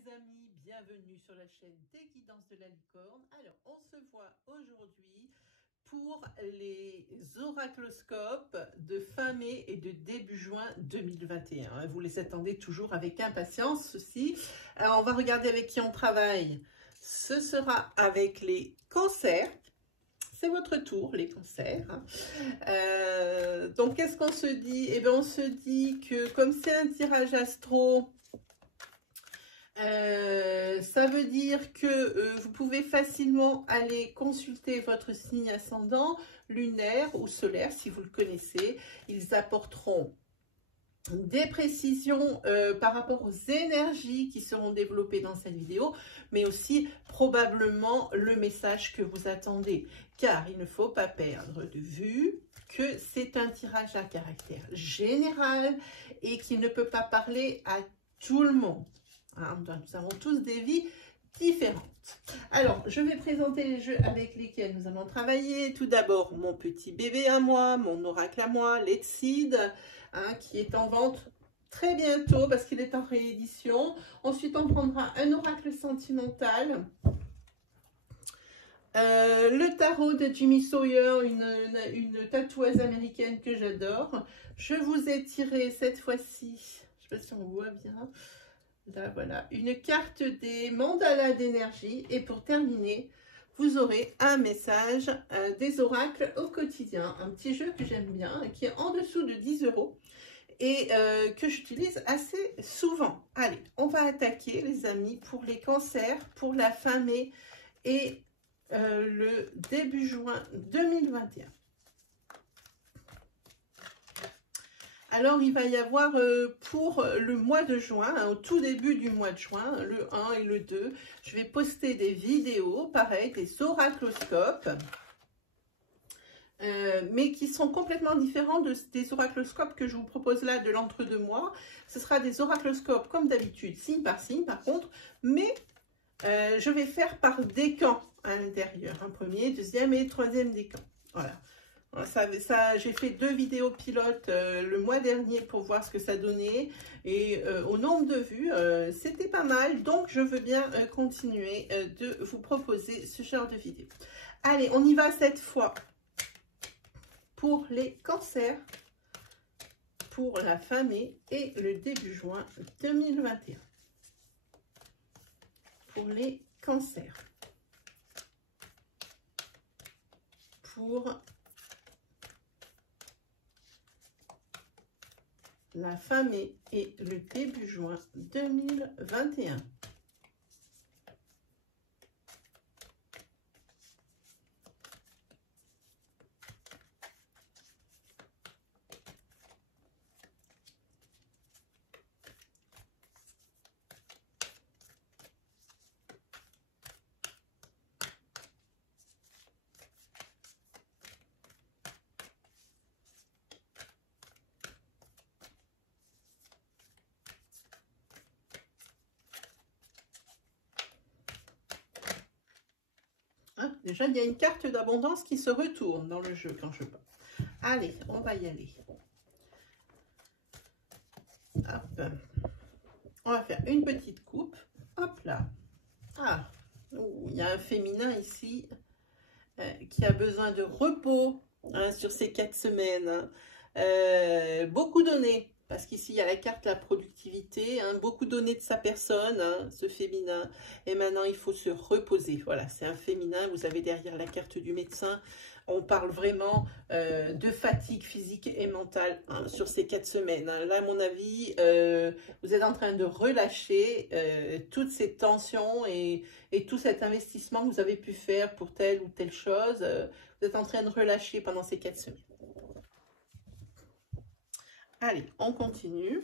les amis, bienvenue sur la chaîne des guidances de la licorne. Alors, on se voit aujourd'hui pour les oracloscopes de fin mai et de début juin 2021. Vous les attendez toujours avec impatience, ceci. Alors, on va regarder avec qui on travaille. Ce sera avec les cancers. C'est votre tour, les cancers. Donc, qu'est-ce qu'on se dit? Eh bien, on se dit que comme c'est un tirage astro, ça veut dire que vous pouvez facilement aller consulter votre signe ascendant, lunaire ou solaire, si vous le connaissez. Ils apporteront des précisions par rapport aux énergies qui seront développées dans cette vidéo, mais aussi probablement le message que vous attendez, car il ne faut pas perdre de vue que c'est un tirage à caractère général et qu'il ne peut pas parler à tout le monde. Hein, nous avons tous des vies différentes. Alors, je vais présenter les jeux avec lesquels nous allons travailler. Tout d'abord, mon petit bébé à moi, mon oracle à moi, Let's Seed, hein, qui est en vente très bientôt parce qu'il est en réédition. Ensuite, on prendra un oracle sentimental. Le tarot de Jimmy Sawyer, une tatoueuse américaine que j'adore. Je vous ai tiré cette fois-ci, je ne sais pas si on voit bien, là voilà, une carte des mandalas d'énergie. Et pour terminer, vous aurez un message des oracles au quotidien. Un petit jeu que j'aime bien, qui est en dessous de 10 € et que j'utilise assez souvent. Allez, on va attaquer les amis pour les cancers, pour la fin mai et le début juin 2021. Alors, il va y avoir pour le mois de juin, hein, au tout début du mois de juin, le 1 et le 2, je vais poster des vidéos, pareil, des oracloscopes, mais qui sont complètement différents des oracloscopes que je vous propose là de l'entre-deux-mois. Ce sera des oracloscopes comme d'habitude, signe par signe par contre, mais je vais faire par décan à l'intérieur, un premier, deuxième et troisième décan. Voilà. Ça, j'ai fait 2 vidéos pilotes le mois dernier pour voir ce que ça donnait et au nombre de vues, c'était pas mal. Donc, je veux bien continuer de vous proposer ce genre de vidéo. Allez, on y va cette fois pour les cancers, pour la fin mai et le début juin 2021. Pour les cancers. Pour la fin mai et le début juin 2021. Hein, déjà, il y a une carte d'abondance qui se retourne dans le jeu quand je parle. Allez, on va y aller. Hop. On va faire une petite coupe. Hop là. Ah, il y a un féminin ici qui a besoin de repos hein, sur ces 4 semaines. Hein. Beaucoup donné. Parce qu'ici, il y a la carte la productivité, hein, beaucoup donné de sa personne, hein, ce féminin. Et maintenant, il faut se reposer. Voilà, c'est un féminin. Vous avez derrière la carte du médecin. On parle vraiment de fatigue physique et mentale hein, sur ces 4 semaines. Hein. Là, à mon avis, vous êtes en train de relâcher toutes ces tensions et tout cet investissement que vous avez pu faire pour telle ou telle chose. Vous êtes en train de relâcher pendant ces 4 semaines. Allez, on continue.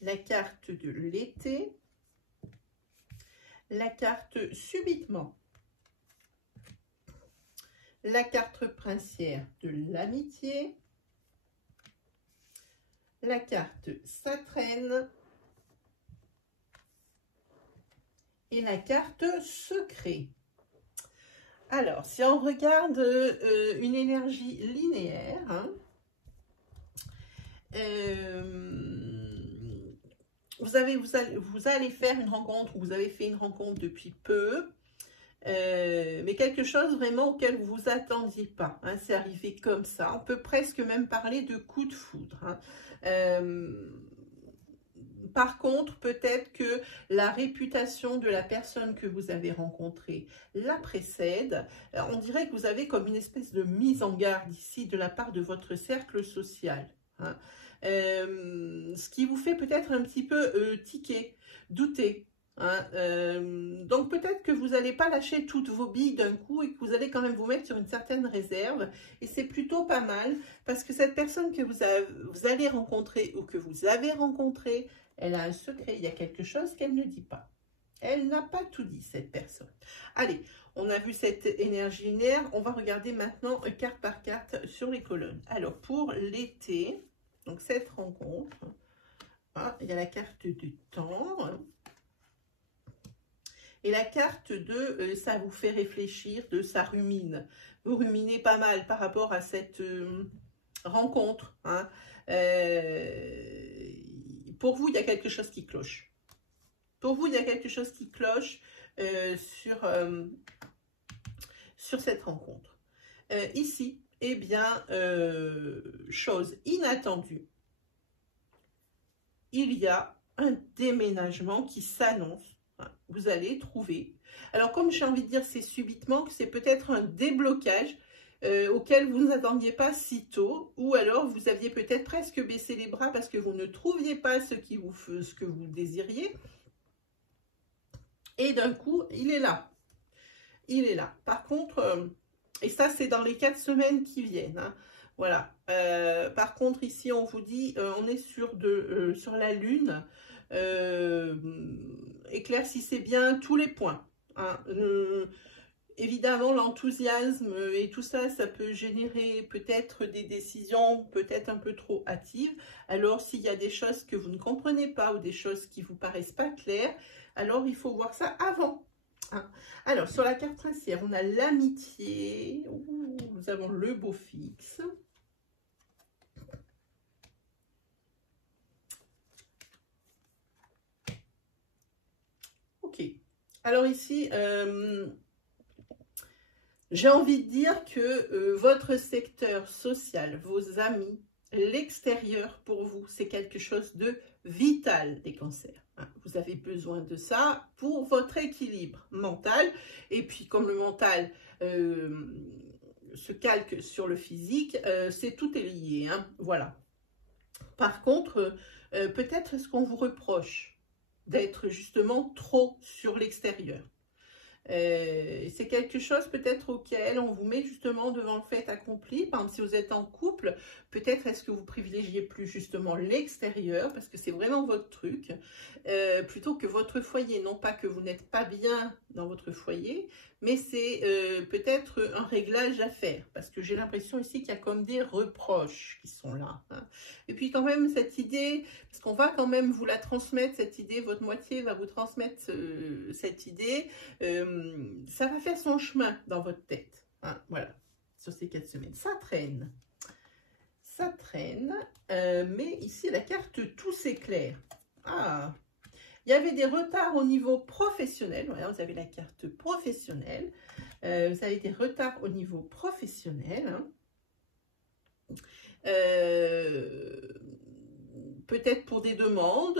La carte de l'été. La carte subitement. La carte princière de l'amitié. La carte Satraine. Et la carte secret. Alors, si on regarde une énergie linéaire, hein, Vous allez faire une rencontre, ou vous avez fait une rencontre depuis peu, mais quelque chose vraiment auquel vous vous attendiez pas, hein, c'est arrivé comme ça. On peut presque même parler de coup de foudre, hein. Par contre, peut-être que la réputation de la personne que vous avez rencontrée la précède. On dirait que vous avez comme une espèce de mise en garde ici de la part de votre cercle social, hein. Ce qui vous fait peut-être un petit peu tiquer, douter, hein. Donc peut-être que vous n'allez pas lâcher toutes vos billes d'un coup et que vous allez quand même vous mettre sur une certaine réserve. Et c'est plutôt pas mal parce que cette personne que vous allez rencontrer ou que vous avez rencontrée, elle a un secret, il y a quelque chose qu'elle ne dit pas. Elle n'a pas tout dit, cette personne. Allez, on a vu cette énergie linéaire. On va regarder maintenant carte par carte sur les colonnes. Alors, pour l'été, donc cette rencontre, hein, il y a la carte du temps. Hein, et la carte de ça vous fait réfléchir, de ça rumine. Vous ruminez pas mal par rapport à cette rencontre, hein. Pour vous, il y a quelque chose qui cloche. Pour vous, il y a quelque chose qui cloche sur cette rencontre. Ici, eh bien, chose inattendue, il y a un déménagement qui s'annonce. Vous allez trouver. Alors, comme j'ai envie de dire, c'est subitement, que c'est peut-être un déblocage auquel vous ne vous attendiez pas si tôt, ou alors vous aviez peut-être presque baissé les bras parce que vous ne trouviez pas ce que vous désiriez. Et d'un coup, il est là. Il est là. Par contre, et ça, c'est dans les 4 semaines qui viennent, hein. Voilà. Par contre, ici, on vous dit, on est sur la Lune. Éclaircissez bien tous les points, hein. Évidemment, l'enthousiasme et tout ça, ça peut générer peut-être des décisions peut-être un peu trop hâtives. Alors, s'il y a des choses que vous ne comprenez pas ou des choses qui ne vous paraissent pas claires, alors il faut voir ça avant, hein. Alors, sur la carte princière, on a l'amitié. Nous avons le beau fixe. Ok. Alors ici, j'ai envie de dire que votre secteur social, vos amis, l'extérieur pour vous, c'est quelque chose de vital, les cancers, hein. Vous avez besoin de ça pour votre équilibre mental. Et puis comme le mental se calque sur le physique, tout est lié, hein, voilà. Par contre, peut-être est-ce qu'on vous reproche d'être justement trop sur l'extérieur. C'est quelque chose peut-être auquel on vous met justement devant le fait accompli. Par exemple, si vous êtes en couple, peut-être est-ce que vous privilégiez plus justement l'extérieur, parce que c'est vraiment votre truc, plutôt que votre foyer. Non pas que vous n'êtes pas bien dans votre foyer, mais c'est peut-être un réglage à faire, parce que j'ai l'impression ici qu'il y a comme des reproches qui sont là, hein. Et puis quand même cette idée, parce qu'on va quand même vous la transmettre, cette idée, votre moitié va vous transmettre cette idée, ça va faire son chemin dans votre tête, hein, voilà, sur ces 4 semaines. Ça traîne, mais ici la carte tout s'éclaire. Ah, il y avait des retards au niveau professionnel. Voilà, vous avez la carte professionnelle. Vous avez des retards au niveau professionnel, hein. Peut-être pour des demandes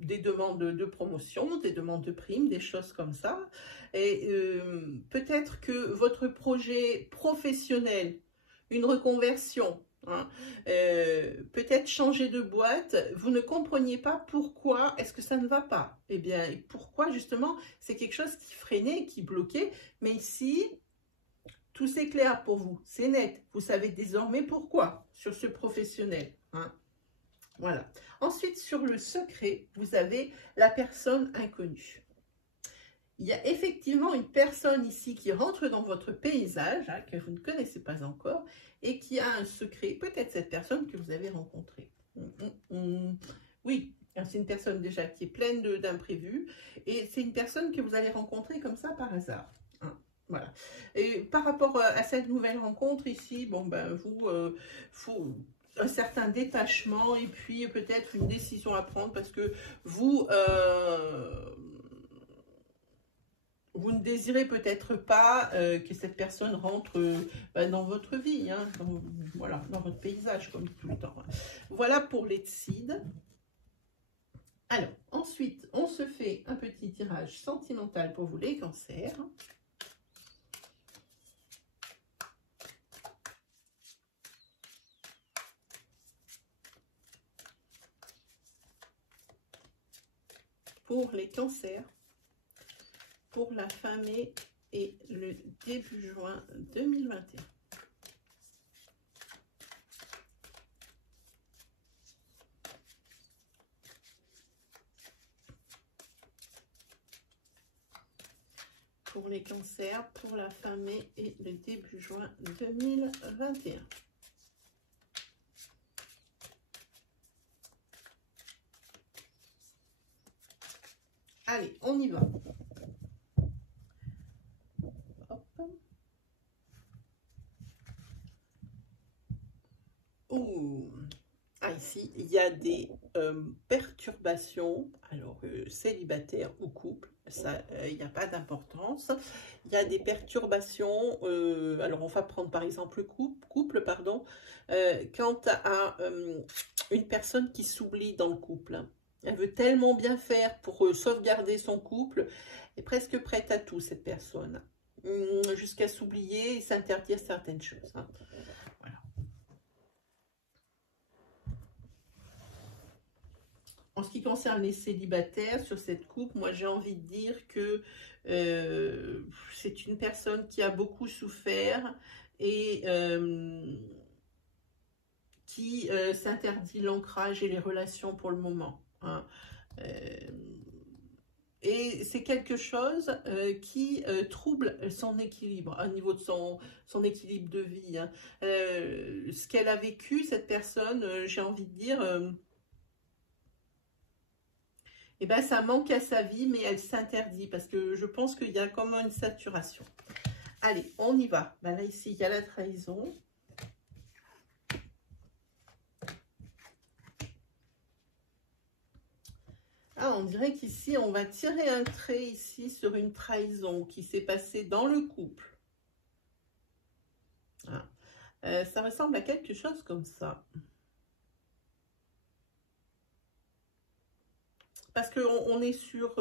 de promotion, des demandes de primes, des choses comme ça. Et peut-être que votre projet professionnel, une reconversion, hein, peut-être changer de boîte, vous ne compreniez pas pourquoi est-ce que ça ne va pas. Eh bien, pourquoi justement, c'est quelque chose qui freinait, qui bloquait, mais ici, tout s'éclaire pour vous, c'est net. Vous savez désormais pourquoi sur ce professionnel, hein. Voilà. Ensuite, sur le secret, vous avez la personne inconnue. Il y a effectivement une personne ici qui rentre dans votre paysage, hein, que vous ne connaissez pas encore, et qui a un secret. Peut-être cette personne que vous avez rencontrée. Oui, c'est une personne déjà qui est pleine d'imprévus, et c'est une personne que vous allez rencontrer comme ça par hasard, hein. Voilà. Et par rapport à cette nouvelle rencontre ici, bon ben vous, un certain détachement et puis peut-être une décision à prendre parce que vous, vous ne désirez peut-être pas que cette personne rentre dans votre vie, hein, voilà, dans votre paysage comme tout le temps. Voilà pour les Tsides. Alors, ensuite, on se fait un petit tirage sentimental pour vous les cancers. Pour les cancers, pour la fin mai et le début juin 2021. Pour les cancers, pour la fin mai et le début juin 2021. Allez, on y va. Hop. Oh. Ah, ici, il y a des perturbations, alors célibataire ou couple, ça, il n'y a pas d'importance. Il y a des perturbations, alors on va prendre par exemple le couple, pardon, quant à une personne qui s'oublie dans le couple. Hein. Elle veut tellement bien faire pour sauvegarder son couple, elle est presque prête à tout cette personne, jusqu'à s'oublier et s'interdire certaines choses. Hein. En ce qui concerne les célibataires, sur cette coupe, moi j'ai envie de dire que c'est une personne qui a beaucoup souffert et qui s'interdit l'ancrage et les relations pour le moment. Hein. Et c'est quelque chose qui trouble son équilibre, au niveau de son équilibre de vie. Hein. Ce qu'elle a vécu, cette personne, j'ai envie de dire... eh ben, ça manque à sa vie, mais elle s'interdit parce que je pense qu'il y a comme une saturation. Allez, on y va. Ben là, ici, il y a la trahison. Ah, on dirait qu'ici, on va tirer un trait ici sur une trahison qui s'est passée dans le couple. Ah. Ça ressemble à quelque chose comme ça. Parce qu'on est sur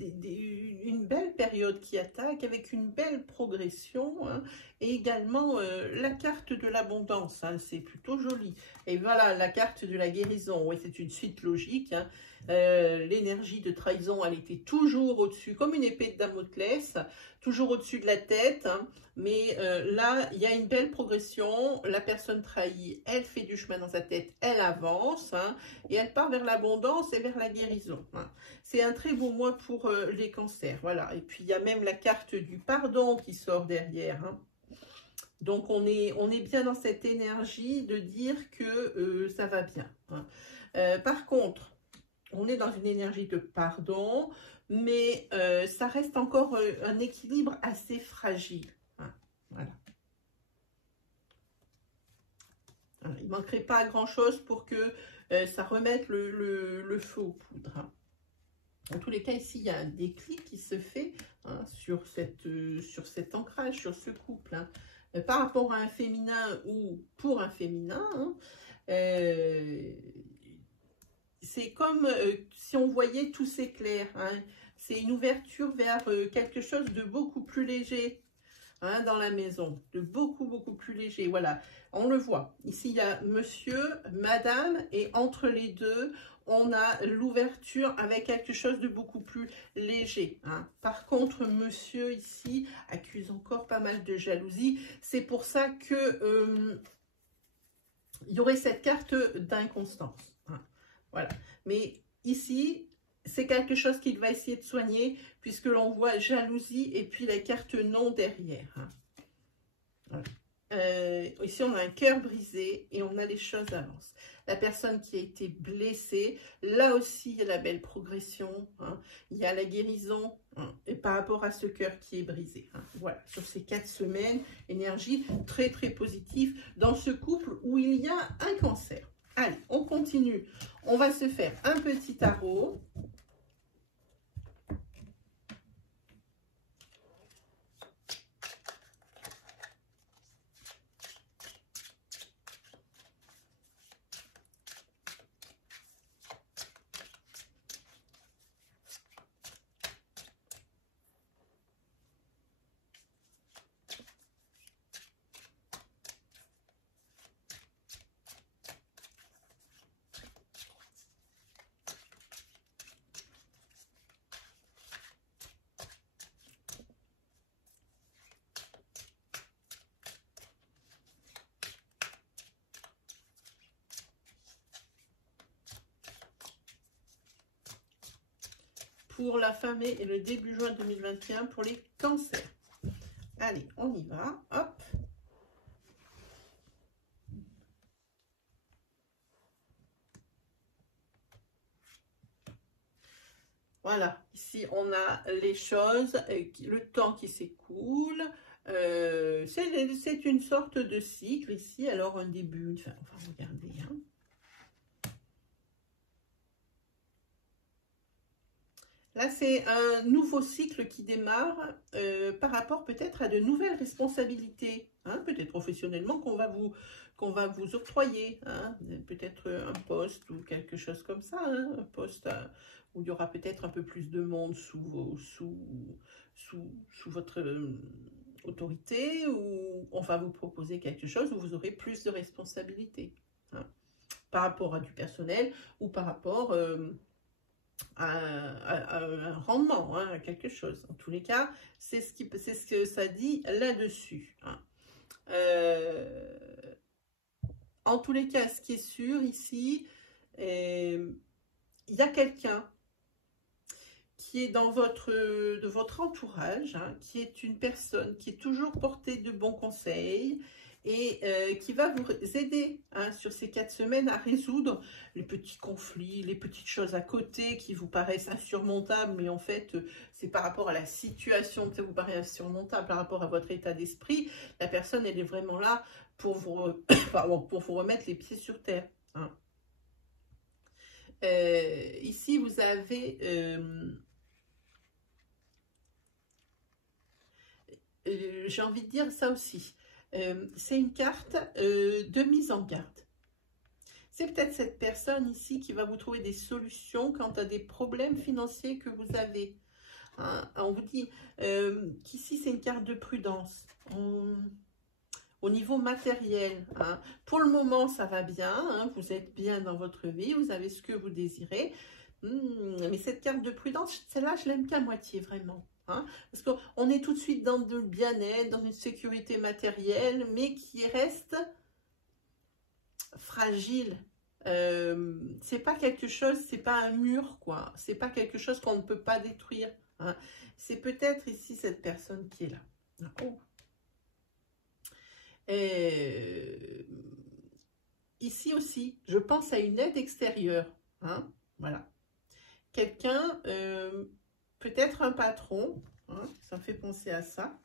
une belle période qui attaque avec une belle progression, hein, et également la carte de l'abondance, hein, c'est plutôt joli. Et voilà, la carte de la guérison, oui, c'est une suite logique. Hein. L'énergie de trahison, elle était toujours au-dessus, comme une épée de Damoclès, toujours au-dessus de la tête, hein, mais là, il y a une belle progression. La personne trahie, elle fait du chemin dans sa tête, elle avance, hein, et elle part vers l'abondance et vers la guérison. Hein. C'est un très beau mois pour les cancers, voilà. Et puis, il y a même la carte du pardon qui sort derrière, hein. Donc, on est bien dans cette énergie de dire que ça va bien. Hein. Par contre, on est dans une énergie de pardon, mais ça reste encore un équilibre assez fragile. Hein. Voilà. Alors, il ne manquerait pas grand-chose pour que ça remette le feu aux poudres. Hein. En tous les cas, ici, il y a un déclic qui se fait, hein, sur cet ancrage, sur ce couple. Hein. Par rapport à un féminin ou pour un féminin, hein, c'est comme si on voyait tout s'éclaire. Hein. C'est une ouverture vers quelque chose de beaucoup plus léger, hein, dans la maison, de beaucoup plus léger. Voilà, on le voit. Ici, il y a monsieur, madame, et entre les deux, on a l'ouverture avec quelque chose de beaucoup plus léger. Hein. Par contre, monsieur, ici, accuse encore pas mal de jalousie. C'est pour ça que il y aurait cette carte d'inconstance. Hein. Voilà. Mais ici, c'est quelque chose qu'il va essayer de soigner, puisque l'on voit jalousie et puis la carte non derrière. Hein. Voilà. Ici, on a un cœur brisé et on a les choses avancent. La personne qui a été blessée, là aussi, il y a la belle progression. Hein. Il y a la guérison et par rapport à ce cœur qui est brisé. Hein. Voilà, sur ces 4 semaines, énergie très, très positive dans ce couple où il y a un cancer. Allez, on continue. On va se faire un petit tarot. Pour la fin mai et le début juin 2021 pour les cancers. Allez, on y va. Hop. Voilà, ici on a les choses, le temps qui s'écoule. C'est une sorte de cycle ici. Alors un début, enfin, on va regarder. Hein. Là, c'est un nouveau cycle qui démarre par rapport peut-être à de nouvelles responsabilités, hein, peut-être professionnellement qu'on va vous octroyer, hein, peut-être un poste ou quelque chose comme ça, hein, un poste où il y aura peut-être un peu plus de monde sous votre autorité, ou on va vous proposer quelque chose où vous aurez plus de responsabilités, hein, par rapport à du personnel ou par rapport à un rendement, hein, à quelque chose. En tous les cas, c'est ce que ça dit là-dessus. Hein. En tous les cas, ce qui est sûr ici, il y a quelqu'un qui est dans de votre entourage, hein, qui est une personne qui est toujours portée de bons conseils, et qui va vous aider, hein, sur ces 4 semaines à résoudre les petits conflits, les petites choses à côté qui vous paraissent insurmontables, mais en fait, c'est par rapport à la situation que ça vous paraît insurmontable, par rapport à votre état d'esprit. La personne, elle est vraiment là pour vous, pour vous remettre les pieds sur terre. Hein. Ici, vous avez... j'ai envie de dire ça aussi. C'est une carte de mise en garde. C'est peut-être cette personne ici qui va vous trouver des solutions quant à des problèmes financiers que vous avez. Hein, on vous dit qu'ici, c'est une carte de prudence. Au niveau matériel, hein. Pour le moment, ça va bien. Hein, vous êtes bien dans votre vie. Vous avez ce que vous désirez. Mais cette carte de prudence, celle-là, je l'aime qu'à moitié, vraiment. Hein, parce qu'on est tout de suite dans le bien-être, dans une sécurité matérielle, mais qui reste fragile. C'est pas quelque chose, c'est pas un mur, quoi. C'est pas quelque chose qu'on ne peut pas détruire. Hein. C'est peut-être ici cette personne qui est là. Oh. Ici aussi, je pense à une aide extérieure. Hein, voilà. Quelqu'un... peut-être un patron, hein, ça me fait penser à ça.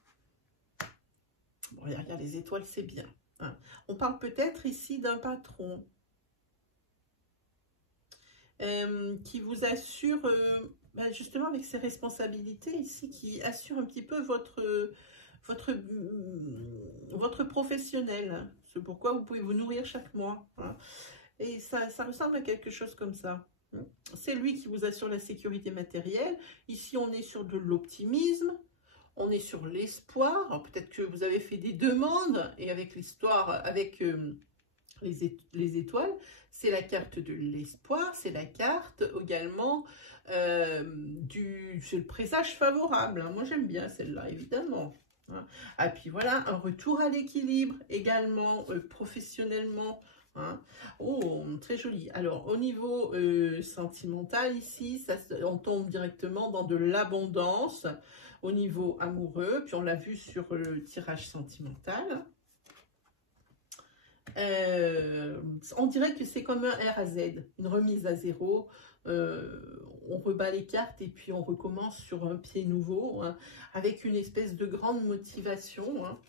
Bon, regarde, les étoiles, c'est bien. Hein. On parle peut-être ici d'un patron qui vous assure, justement avec ses responsabilités ici, qui assure un petit peu votre professionnel. Hein. C'est pourquoi vous pouvez vous nourrir chaque mois. Hein. Et ça ressemble à quelque chose comme ça. C'est lui qui vous assure la sécurité matérielle. Ici, on est sur de l'optimisme, on est sur l'espoir. Peut-être que vous avez fait des demandes, et avec l'histoire, avec les étoiles, c'est la carte de l'espoir, c'est la carte également c'est le présage favorable. Hein. Moi, j'aime bien celle-là, évidemment. Hein. Ah, puis voilà, un retour à l'équilibre également, professionnellement. Hein. Oh, très joli. Alors, au niveau sentimental, ici, on tombe directement dans de l'abondance au niveau amoureux. Puis, on l'a vu sur le tirage sentimental. On dirait que c'est comme un R à Z, une remise à zéro. On rebat les cartes et puis on recommence sur un pied nouveau, hein, avec une espèce de grande motivation. Hein.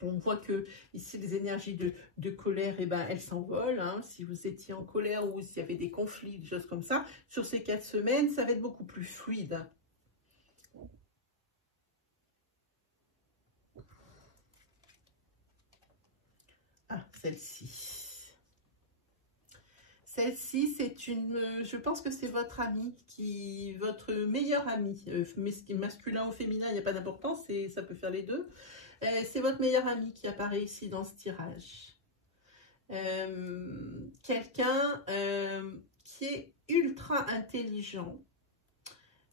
On voit que ici les énergies de colère, eh ben, elles s'envolent. Hein. Si vous étiez en colère ou s'il y avait des conflits, des choses comme ça, sur ces 4 semaines, ça va être beaucoup plus fluide. Ah, celle-ci. Celle-ci, c'est une, je pense que c'est votre ami, votre meilleur ami, masculin ou féminin, il n'y a pas d'importance, ça peut faire les deux. C'est votre meilleur ami qui apparaît ici dans ce tirage. Quelqu'un qui est ultra intelligent,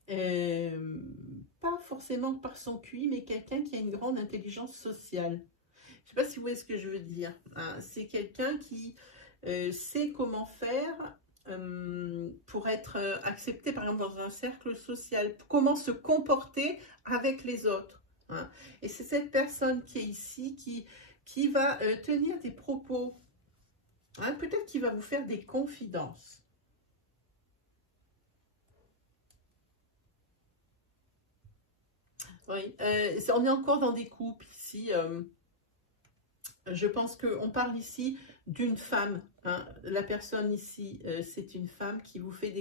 pas forcément par son QI, mais quelqu'un qui a une grande intelligence sociale. Je ne sais pas si vous voyez ce que je veux dire. Hein. C'est quelqu'un qui sait comment faire pour être accepté, par exemple, dans un cercle social, comment se comporter avec les autres. Hein. Et c'est cette personne qui est ici qui va tenir des propos. Hein, peut-être qu'il va vous faire des confidences. Oui, on est encore dans des couples ici. Je pense qu'on parle ici d'une femme. Hein. La personne ici, c'est une femme qui vous fait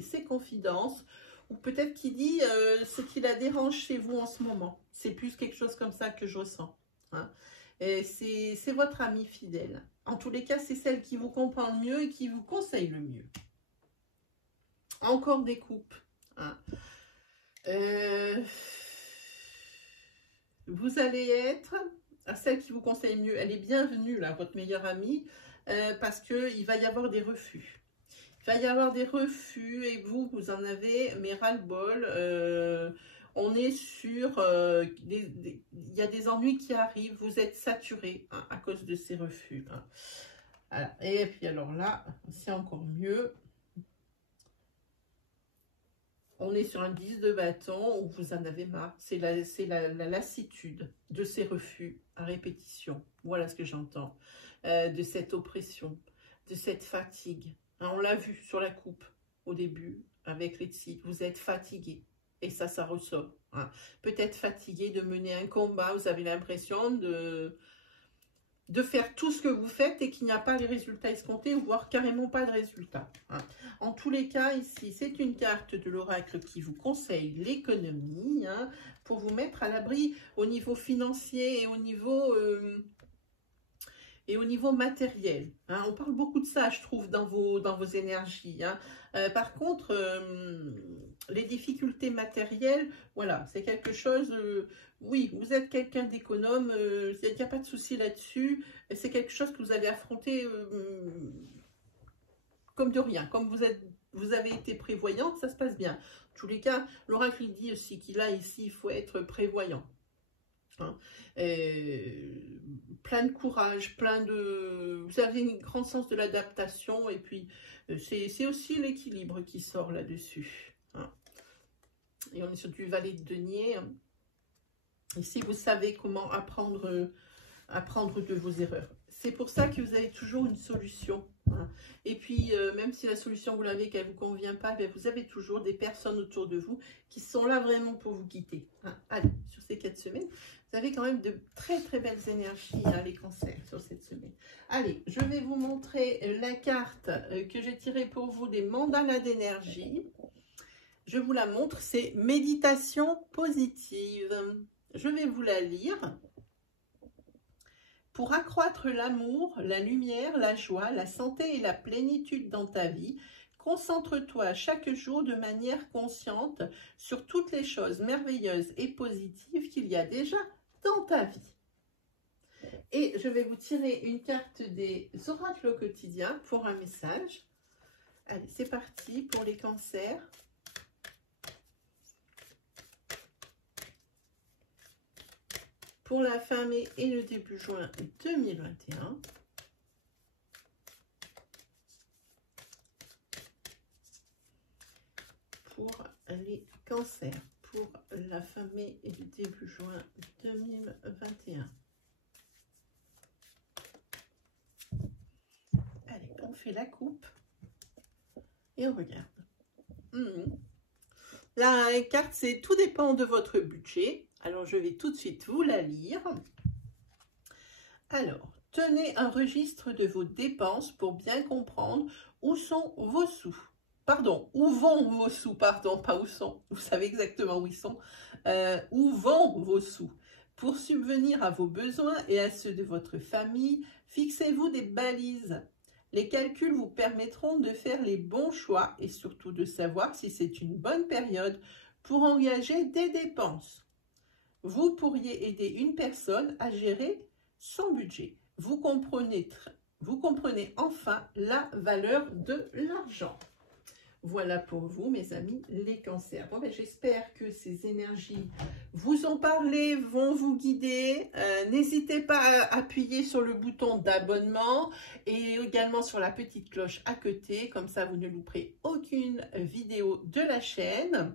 ses confidences. Ou peut-être qui dit ce qui la dérange chez vous en ce moment. C'est plus quelque chose comme ça que je ressens. Hein. C'est votre amie fidèle. En tous les cas, c'est celle qui vous comprend le mieux et qui vous conseille le mieux. Encore des coupes. Hein. Vous allez être, à celle qui vous conseille mieux, elle est bienvenue, là, votre meilleure amie, parce qu'il va y avoir des refus. Il va y avoir des refus et vous en avez, mais ras-le-bol. On est sur, il y a des ennuis qui arrivent, vous êtes saturé hein, à cause de ces refus. Hein. Voilà. Et puis alors là, c'est encore mieux. On est sur un 10 de bâton où vous en avez marre. C'est la lassitude de ces refus à répétition. Voilà ce que j'entends. De cette oppression, de cette fatigue. Hein, on l'a vu sur la coupe au début avec les tsi. Vous êtes fatigué. Et ça ressort. Hein. Peut-être fatigué de mener un combat. Vous avez l'impression de faire tout ce que vous faites et qu'il n'y a pas les résultats escomptés, voire carrément pas de résultats. Hein. En tous les cas, ici, c'est une carte de l'oracle qui vous conseille l'économie hein, pour vous mettre à l'abri au niveau financier et au niveau matériel. Hein. On parle beaucoup de ça, je trouve, dans vos énergies. Hein. Par contre, les difficultés matérielles, voilà, c'est quelque chose... oui, vous êtes quelqu'un d'économe, il n'y a pas de souci là-dessus. C'est quelque chose que vous allez affronter comme de rien. Comme vous avez été prévoyante, ça se passe bien. En tous les cas, l'oracle dit aussi qu'il a ici, il faut être prévoyant. Hein. Plein de courage, vous avez un grand sens de l'adaptation et puis c'est aussi l'équilibre qui sort là-dessus. Hein. Et on est sur du valet de denier. Hein. Ici, vous savez comment apprendre de vos erreurs. C'est pour ça que vous avez toujours une solution. Hein. Et puis, même si la solution, vous l'avez, qu'elle ne vous convient pas, bien, vous avez toujours des personnes autour de vous qui sont là vraiment pour vous guider. Hein. Allez, sur ces 4 semaines, vous avez quand même de très très belles énergies, hein, les cancers, sur cette semaine. Allez, je vais vous montrer la carte que j'ai tirée pour vous des mandalas d'énergie. Je vous la montre, c'est méditation positive. Je vais vous la lire. Pour accroître l'amour, la lumière, la joie, la santé et la plénitude dans ta vie, concentre-toi chaque jour de manière consciente sur toutes les choses merveilleuses et positives qu'il y a déjà dans ta vie. Et je vais vous tirer une carte des oracles au quotidien pour un message. Allez, c'est parti pour les cancers. Pour la fin mai et le début juin 2021. Pour les cancers, pour la fin mai et le début juin 2021. fait la coupe et on regarde. La carte, c'est tout dépend de votre budget. Alors, je vais tout de suite vous la lire. Alors, tenez un registre de vos dépenses pour bien comprendre où sont vos sous. Pardon, où vont vos sous, pardon, pas où sont. Vous savez exactement où ils sont. Où vont vos sous? Pour subvenir à vos besoins et à ceux de votre famille, fixez-vous des balises. Les calculs vous permettront de faire les bons choix et surtout de savoir si c'est une bonne période pour engager des dépenses. Vous pourriez aider une personne à gérer son budget. Vous comprenez enfin la valeur de l'argent. Voilà pour vous, mes amis, les cancers. Bon, ben, j'espère que ces énergies vous ont parlé, vont vous guider. N'hésitez pas à appuyer sur le bouton d'abonnement et également sur la petite cloche à côté. Comme ça, vous ne louperez aucune vidéo de la chaîne.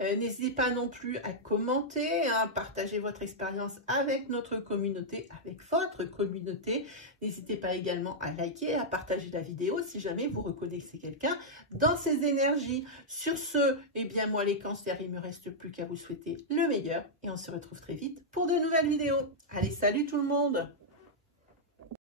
N'hésitez pas non plus à commenter, à partager votre expérience avec notre communauté, avec votre communauté. N'hésitez pas également à liker, à partager la vidéo si jamais vous reconnaissez quelqu'un dans ces énergies. Sur ce, eh bien moi les cancers, il ne me reste plus qu'à vous souhaiter le meilleur et on se retrouve très vite pour de nouvelles vidéos. Allez, salut tout le monde!